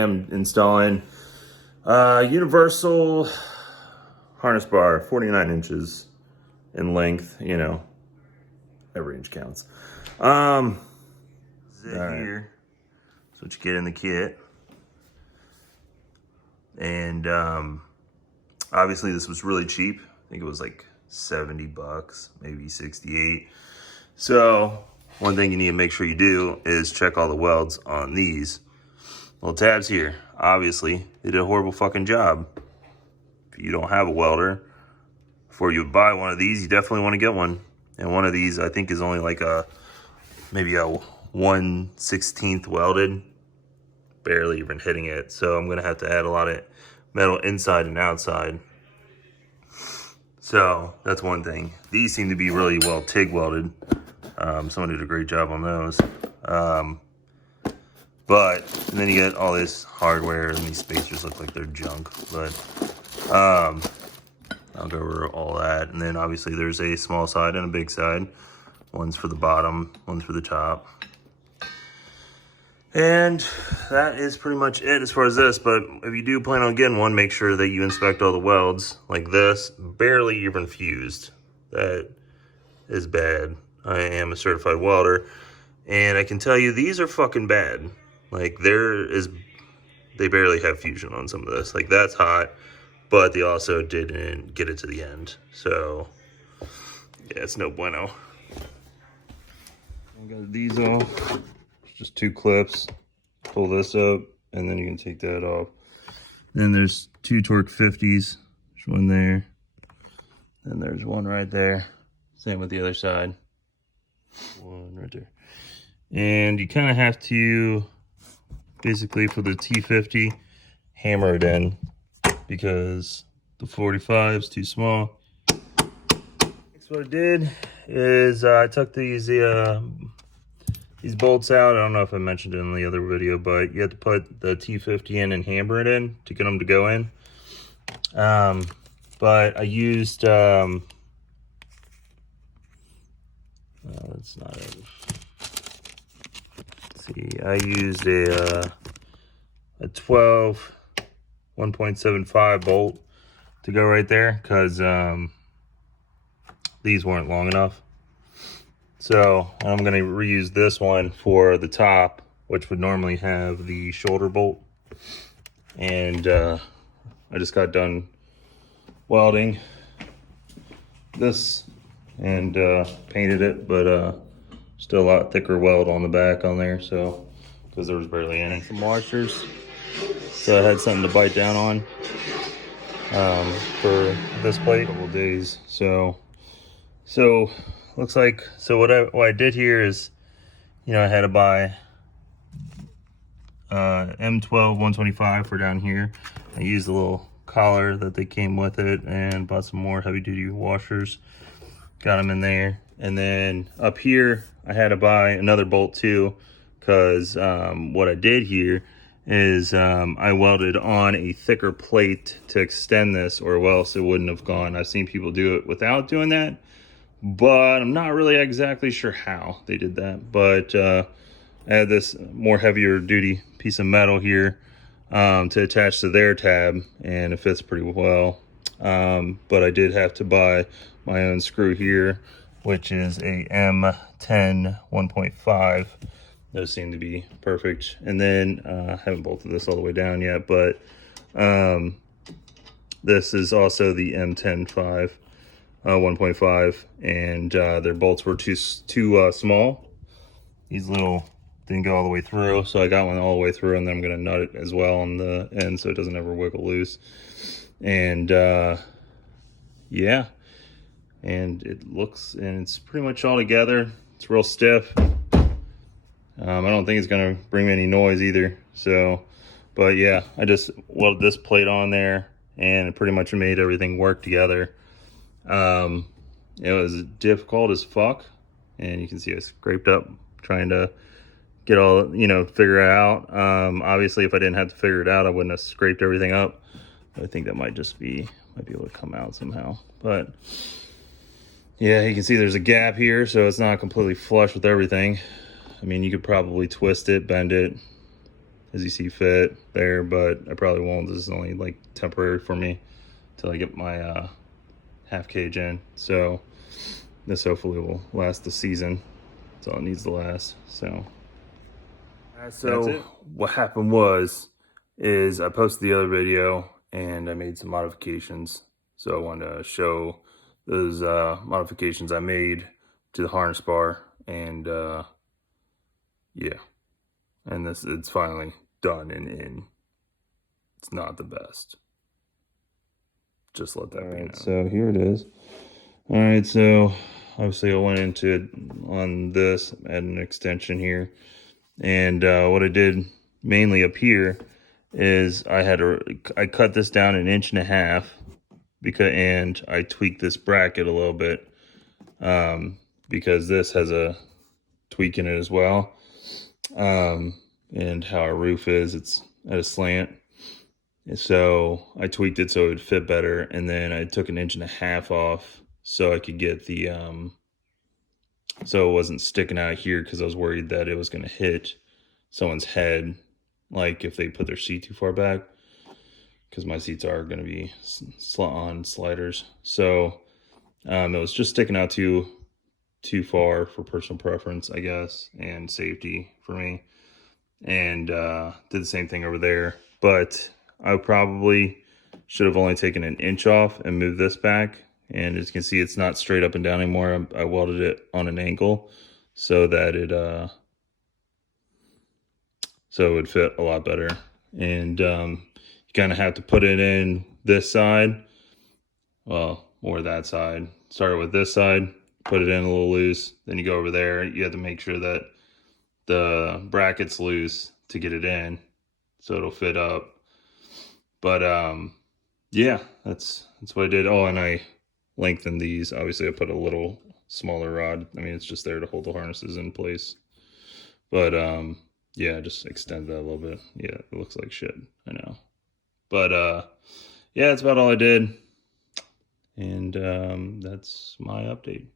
I'm installing universal harness bar, 49 inches in length. You know, every inch counts. This is it here. That's what you get in the kit. And obviously this was really cheap. I think it was like 70 bucks, maybe 68. So one thing you need to make sure you do is check all the welds on these little tabs here. Obviously, they did a horrible fucking job. If you don't have a welder, before you buy one of these, you definitely want to get one. And one of these, I think, is only like maybe a 1/16 welded, barely even hitting it. So I'm gonna have to add a lot of metal inside and outside. So that's one thing. These seem to be really well TIG welded. Someone did a great job on those. And then you get all this hardware, and these spacers look like they're junk. But I'll go over all that. And then obviously there's a small side and a big side. One's for the bottom, one's for the top. And that is pretty much it as far as this. But if you do plan on getting one, make sure that you inspect all the welds. Like this, barely even fused. That is bad. I am a certified welder, and I can tell you these are fucking bad. Like they barely have fusion on some of this. Like that's hot, but they also didn't get it to the end. So yeah, it's no bueno. I got these off. Just 2 clips. Pull this up, and then you can take that off. Then there's 2 torque 50s. There's one there. And there's one right there. Same with the other side. One right there. And you kind of have to, basically for the T50, hammer it in because the 45 is too small. Next, what I did is I took these bolts out. I don't know if I mentioned it in the other video, but you have to put the T50 in and hammer it in to get them to go in. But I used, that's not it. Let's see, I used a 12 1.75 bolt to go right there because these weren't long enough. So I'm going to reuse this one for the top, which would normally have the shoulder bolt. And I just got done welding this and painted it, but still a lot thicker weld on the back on there, so because there was barely any. Some washers, so I had something to bite down on for this plate. A couple days. So looks like, so what I did here is, you know, I had to buy M12 125 for down here. I used a little collar that they came with it and bought some more heavy duty washers, got them in there. And then up here I had to buy another bolt too, because what I did here is I welded on a thicker plate to extend this, or else it wouldn't have gone. I've seen people do it without doing that, but I'm not really exactly sure how they did that. But I had this more heavier duty piece of metal here to attach to their tab, and it fits pretty well. But I did have to buy my own screw here, which is a M10 1.5. Those seem to be perfect. And then I haven't bolted this all the way down yet, but this is also the M10 1.5, and their bolts were too small. These little didn't go all the way through, so I got one all the way through, and then I'm gonna nut it as well on the end so it doesn't ever wiggle loose. And yeah, and it's pretty much all together. It's real stiff. I don't think it's gonna bring me any noise either. So, but yeah, I just welded this plate on there, and it pretty much made everything work together. It was difficult as fuck, and you can see I scraped up trying to get all, you know, figure it out. Obviously if I didn't have to figure it out, I wouldn't have scraped everything up. I think that might be able to come out somehow. But yeah, you can see there's a gap here, so it's not completely flush with everything. I mean, you could probably twist it, bend it, as you see fit there, but I probably won't. This is only like temporary for me till I get my half cage in. So this hopefully will last the season. That's all it needs to last. So so what happened is I posted the other video and I made some modifications. So I wanted to show those modifications I made to the harness bar, and yeah, and it's finally done and in. It's not the best. Just let that be known. So here it is. All right, so obviously I went into it on this, add an extension here, and what I did mainly up here is I cut this down 1.5 inches and I tweaked this bracket a little bit because this has a tweak in it as well, and how our roof is, it's at a slant. So I tweaked it so it would fit better, and then I took 1.5 inches off so I could get the so it wasn't sticking out here, because I was worried that it was going to hit someone's head, like if they put their seat too far back, because my seats are going to be on sliders. So it was just sticking out too far for personal preference, I guess, and safety for me. And did the same thing over there, but I probably should have only taken 1 inch off and moved this back. And as you can see, it's not straight up and down anymore. I welded it on an angle so that it would fit a lot better. And you kind of have to put it in this side, well, or that side. Start with this side, put it in a little loose, then you go over there. You have to make sure that the bracket's loose to get it in so it'll fit up. But yeah, that's what I did. Oh, and I lengthened these. Obviously I put a little smaller rod. I mean, it's just there to hold the harnesses in place. But yeah, just extend that a little bit. Yeah, it looks like shit, I know. But yeah, that's about all I did. And that's my update.